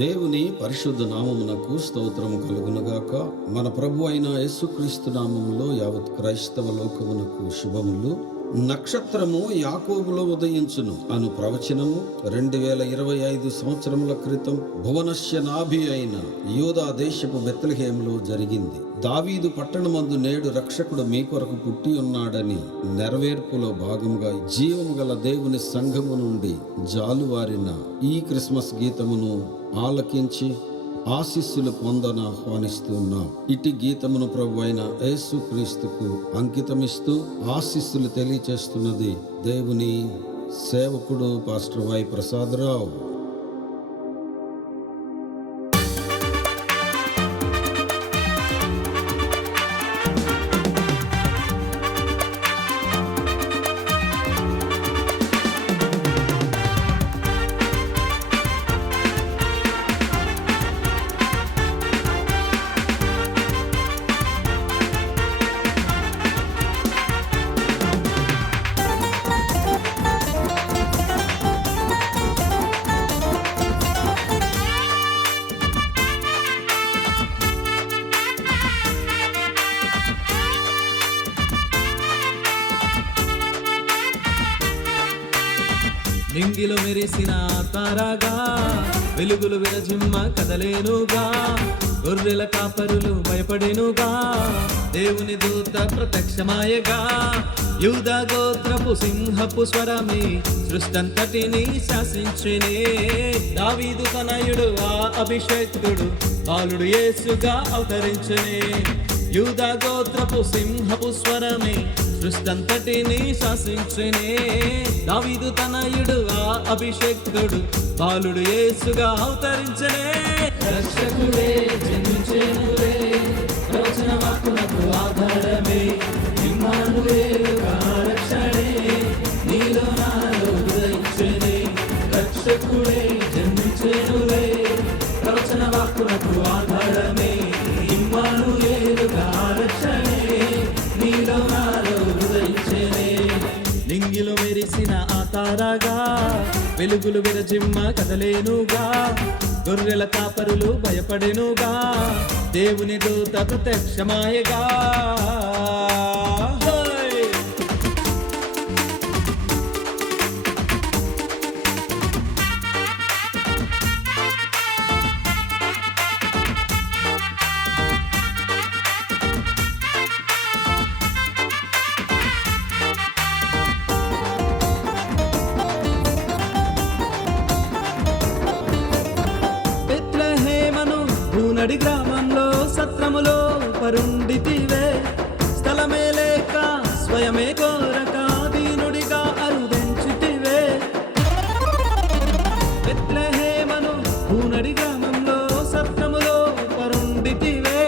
దేవుని పరిశుద్ధ నామమునకు స్తోత్రము కలుగునుగాక. మన ప్రభు అయిన యేసుక్రీస్తు నామములో యావత్ క్రైస్తవ లోకమునకు శుభములు. నక్షత్రము యాకోబులో ఉదయించును అను ప్రవచనము 2025 సంవత్సరముల క్రితం భువనస్య నాభి అయిన యూదా దేశపు బెత్లెహేములో జరిగింది. దావీదు పట్టణమందు నేడు రక్షకుడు మీ కొరకు పుట్టి ఉన్నాడని నెరవేర్పులో భాగముగా జీవము గల దేవుని సంఘము నుండి జాలువారిన ఈ క్రిస్మస్ గీతమును ఆలకించి ఆశీస్సులు పొందన ఆహ్వానిస్తున్నాం. ఇటు గీతమును ప్రభు అయిన యేసుక్రీస్తుకు అంకితమిస్తూ ఆశీస్సులు తెలియచేస్తున్నది దేవుని సేవకుడు పాస్టర్ వై ప్రసాదరావు. నింగిలో మెరిసిన తారాగా వెలుగులు విరజిమ్మ కదలేనుగా, గొర్రెల కాపరులు భయపడేనుగా, దేవుని దూత ప్రత్యక్షమాయగా, యూదా గోత్రపు సింహపు స్వరమే సృష్టంతటిని శాసించినే. దావీదు తనయుడు ఆ అభిషేకుడు బాలుడు యేసుగా అవతరించనే. యూదా గోత్రపు సింహపు స్వరమే సృష్టంతటిని శాసించనే. దావీదు తనయుడు ఆ అభిషేకుడు బాలుడు యేసుగా అవతరించనే. రక్షకుడే జన్మించెనులే, ప్రవచన వాక్కునకు ఆధారమే, ఇమ్మానుయేలుగా రక్షణే నీలో నాలో ఉదయించెనే. రక్షకుడే జన్మించెనులే, ప్రవచన వాక్కునకు ఆధారమే, ఇమ్మానుయేలుగా రక్షణే నీలో నాలో ఉదయించెనే. నింగిలో మెరిసిన ఆ తారాగా వెలుగులు విరజిమ్మ కదలేనుగా, గొర్రెల కాపరులు భయపడెనుగా, దేవుని దూత ప్రత్యక్షమాయగా. నడి గ్రామంలో సత్రములో పరుండితివే, స్థలమే లేక స్వయమే కోరక దీనుడిగా అరుదెంచితివే. బెత్లెహేమను భూనడి గ్రామంలో సత్రములో పరుండితివే,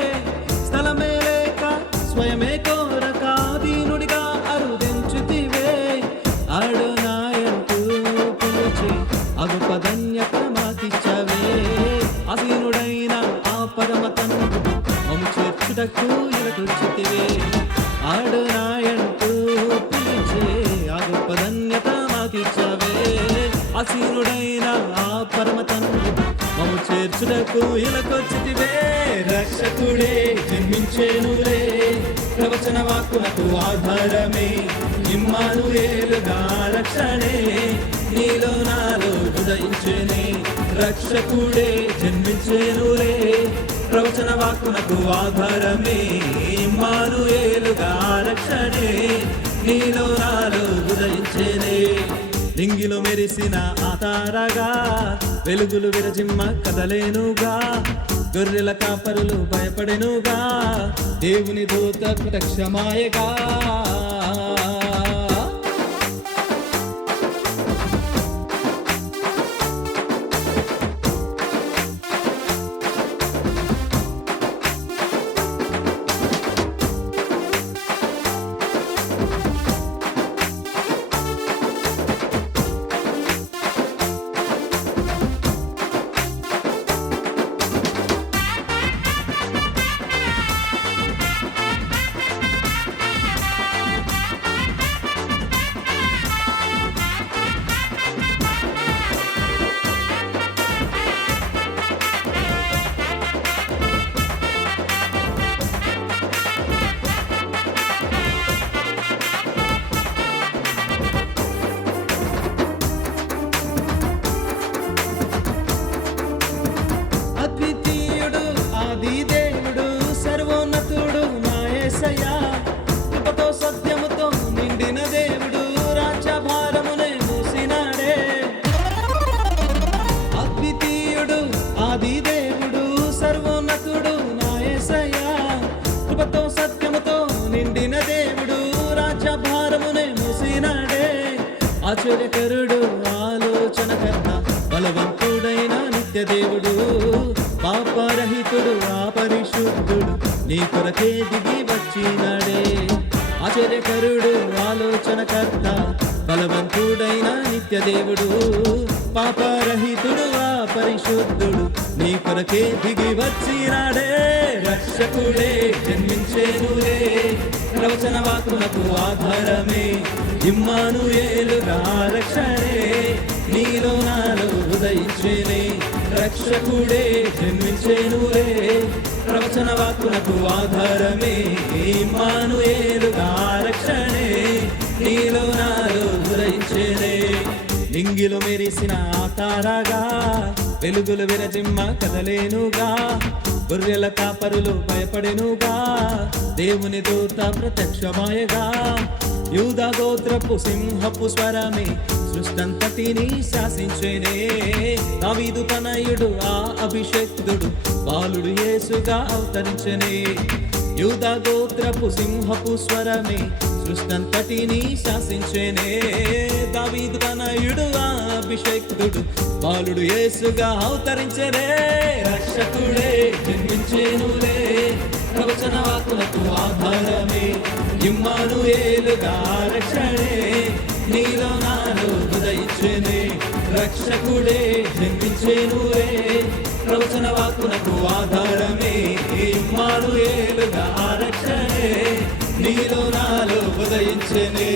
స్థలమే లేక స్వయమే కోరక దీనుడిగా అరుదెంచితివే. అడోనాయంటూ పిలిచి అగుపధన్యత మాకిచ్చవే, అసీనుడైన పరమ తండ్రి మము చేర్చుటకు ఇలకొచ్చితివే. ఆడనాయంటూ పిలిచే ఆ గొప్ప ధన్యత మాకిచ్చవే, అసీనుడైన ఆ పరమ తండ్రి మము చేర్చుటకు ఇలకొచ్చితివే. రక్షకుడే జన్మించెనులే, ప్రవచన వాక్కునకు ఆధారమే, ఇమ్మానుయేలుగా రక్షణే నీలో నాలో ఉదయించెనే. రక్షకుడే జన్మించెనులే, ప్రవచన వాక్కునకు ఆధారమే, ఇమ్మానుయేలుగా రక్షణే నీలో నాలో ఉదయించెనే. నింగిలో మెరిసిన ఆ తారగా వెలుగులు విరజిమ్మ కదలేనుగా, గొర్రెల కాపరులు భయపడెనుగా, దేవుని దూత ప్రత్యక్షమాయగా. ఆశ్చర్యకరుడు ఆలోచనకర్త బలవంతుడైన నిత్య దేవుడు పాపరహితుడు పరిశుద్ధుడు నీ కొరకే దిగి వచ్చినాడే. ఆశ్చర్యకరుడు ఆలోచనకర్త బలవంతుడైన నిత్య దేవుడు పాపరహితుడు పరిశుద్ధుడు నీ కొరకే దిగి వచ్చినాడే. రక్షకుడే జన్మించేనులే ప్రవచన వాక్కునకు ఆధారమే ఇమ్మానుయేలుగా రక్షణే నీలో నాలో ఉదయించేనే. రక్షకుడే జన్మించేనులే ప్రవచన వాక్కునకు ఆధారమే ఇమ్మానుయేలుగా రక్షణే నీలో నాలో ఉదయించేనే. నింగిలో మెరిసిన తారగా వెలుగులు విరజిమ్మ కదలేనుగా గొర్రెల కాపరులు భయపడెనుగా దేవుని దూత ప్రత్యక్షమాయగా. యూదా గోత్రపు సింహపు స్వరమే సృష్టంతటిని శాసించేనే. దావీదు తనయుడు అభిషేక్తుడు బాలుడు యేసుగా అవతరించనే. యూదా గోత్రపు సింహపు స్వరమే సృష్టంతటిని శాసించేనే. దావీదు తనయుడు అభిషేక్తుడు బాలుడు యేసుగా అవతరించనే. రక్షకుడే జన్మించేనులే ప్రవచన వాక్కునకు ఆధారమే ఇమ్మానుయేలుగా రక్షణే నీలో నాలో ఉదయించేనే. రక్షకుడే జన్మించేనులే ప్రవచన వాక్కునకు ఆధారమే ఇమ్మానుయేలుగా రక్షణే నీలో నాలో ఉదయించేనే.